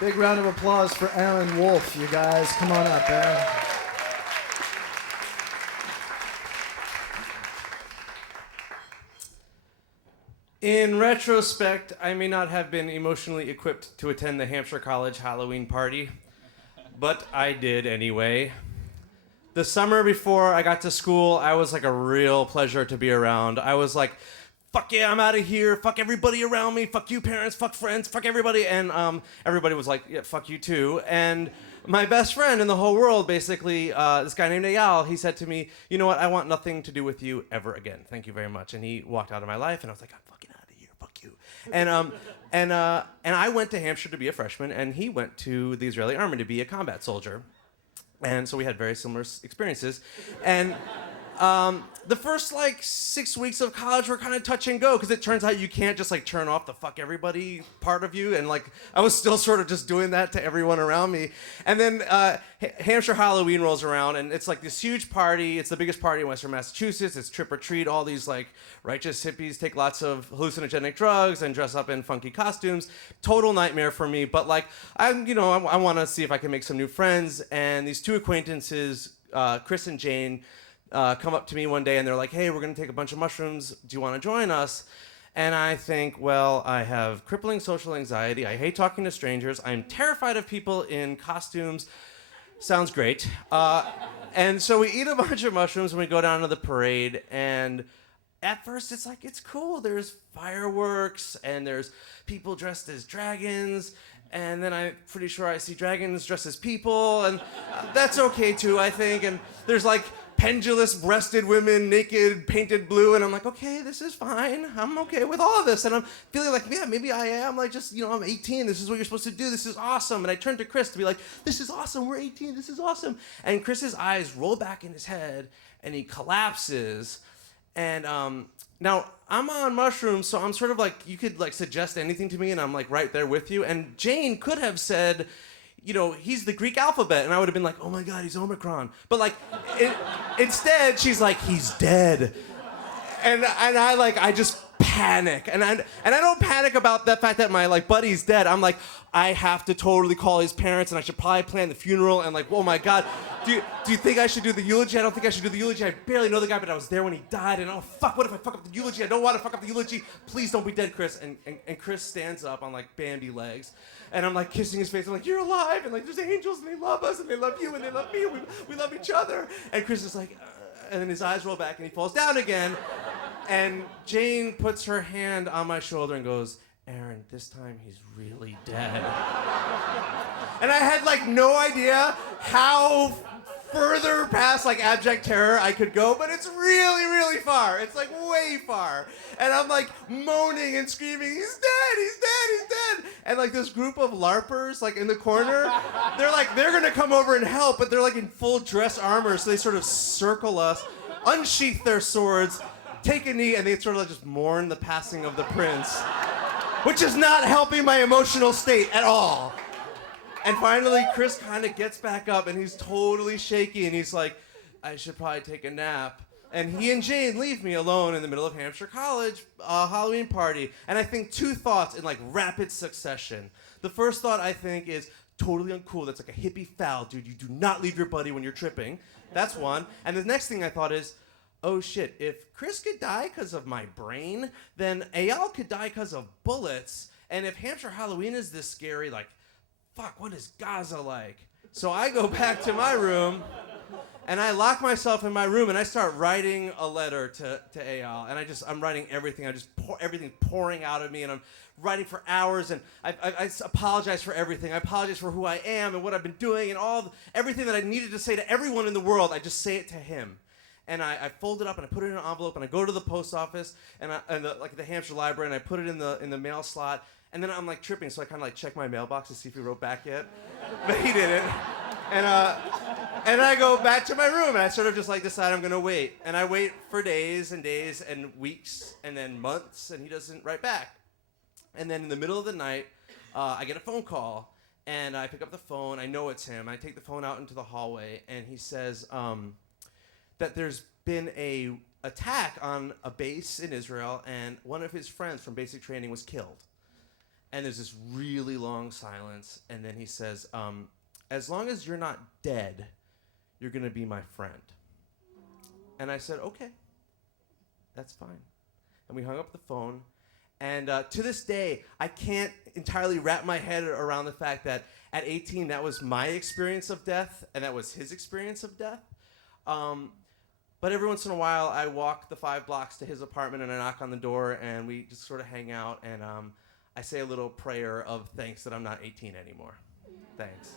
Big round of applause for Aaron Wolfe, you guys. Come on up, Aaron. In retrospect, I may not have been emotionally equipped to attend the Hampshire College Halloween party, but I did anyway. The summer before I got to school, I was like a real pleasure to be around. I was like, fuck yeah, I'm out of here. Fuck everybody around me. Fuck you parents. Fuck friends. Fuck everybody. And everybody was like, yeah, fuck you too. And my best friend in the whole world, basically, this guy named Eyal, he said to me, you know what? I want nothing to do with you ever again. Thank you very much. And he walked out of my life, and I was like, I'm fucking out of here. Fuck you. And I went to Hampshire to be a freshman, and he went to the Israeli army to be a combat soldier. And so we had very similar experiences. And the first like 6 weeks of college were kind of touch and go, because it turns out you can't just like turn off the fuck everybody part of you. And like I was still sort of just doing that to everyone around me. And then Hampshire Halloween rolls around, and it's like this huge party. It's the biggest party in Western Massachusetts. It's trick or treat. All these like righteous hippies take lots of hallucinogenic drugs and dress up in funky costumes. Total nightmare for me. But like I want to see if I can make some new friends. And these two acquaintances, Chris and Jane, come up to me one day, and they're like, hey, we're going to take a bunch of mushrooms. Do you want to join us? And I think, well, I have crippling social anxiety. I hate talking to strangers. I'm terrified of people in costumes. Sounds great. And so we eat a bunch of mushrooms, and we go down to the parade. And at first, it's like, it's cool. There's fireworks, and there's people dressed as dragons. And then I'm pretty sure I see dragons dressed as people. And that's okay, too, I think. And there's like pendulous-breasted women, naked, painted blue, and I'm like, okay, this is fine. I'm okay with all of this. And I'm feeling like, yeah, maybe I am. Like, just, I'm 18. This is what you're supposed to do. This is awesome. And I turned to Chris to be like, this is awesome. We're 18. This is awesome. And Chris's eyes roll back in his head, and he collapses. And now, I'm on mushrooms, so I'm sort of like, you could like suggest anything to me, and I'm like right there with you. And Jane could have said, he's the Greek alphabet. And I would have been like, oh my God, he's Omicron. But like, instead, she's like, he's dead. And I just panic. And I don't panic about the fact that my like buddy's dead. I'm like, I have to totally call his parents, and I should probably plan the funeral. And like, oh my God, do you think I should do the eulogy? I don't think I should do the eulogy. I barely know the guy, but I was there when he died. And oh fuck, what if I fuck up the eulogy? I don't want to fuck up the eulogy. Please don't be dead, Chris. And Chris stands up on like Bambi legs. And I'm like kissing his face. I'm like, you're alive. And like, there's angels, and they love us, and they love you, and they love me. And we love each other. And Chris is like, and then his eyes roll back, and he falls down again. And Jane puts her hand on my shoulder and goes, Aaron, this time he's really dead. And I had like no idea how further past like abject terror I could go, but it's really, really far. It's like way far. And I'm like moaning and screaming, he's dead, he's dead, he's dead. And like this group of LARPers like in the corner, they're gonna come over and help, but they're like in full dress armor, so they sort of circle us, unsheath their swords, take a knee, and they sort of like just mourn the passing of the prince, which is not helping my emotional state at all. And finally, Chris kind of gets back up, and he's totally shaky, and he's like, I should probably take a nap. And he and Jane leave me alone in the middle of Hampshire College Halloween party. And I think two thoughts in like rapid succession. The first thought I think is totally uncool. That's like a hippie foul, dude. You do not leave your buddy when you're tripping. That's one. And the next thing I thought is, oh shit, if Chris could die because of my brain, then Eyal could die because of bullets. And if Hampshire Halloween is this scary, like, fuck, what is Gaza like? So I go back to my room, and I lock myself in my room, and I start writing a letter to Eyal. And I'm writing everything. Everything pouring out of me, and I'm writing for hours, and I apologize for everything. I apologize for who I am and what I've been doing, and everything that I needed to say to everyone in the world. I just say it to him. And I fold it up, and I put it in an envelope, and I go to the post office and the Hampshire Library, and I put it in the mail slot. And then I'm like tripping, so I kind of like check my mailbox to see if he wrote back yet, but he didn't. And I go back to my room, and I sort of just like decide I'm gonna wait. And I wait for days and days and weeks and then months, and he doesn't write back. And then in the middle of the night, I get a phone call, and I pick up the phone. I know it's him. I take the phone out into the hallway, and he says that there's been a attack on a base in Israel, and one of his friends from basic training was killed. And there's this really long silence, and then he says, as long as you're not dead, you're going to be my friend. And I said, okay, that's fine. And we hung up the phone. And to this day, I can't entirely wrap my head around the fact that at 18, that was my experience of death, and that was his experience of death. But every once in a while, I walk the 5 blocks to his apartment, and I knock on the door, and we just sort of hang out, and I say a little prayer of thanks that I'm not 18 anymore. Thanks.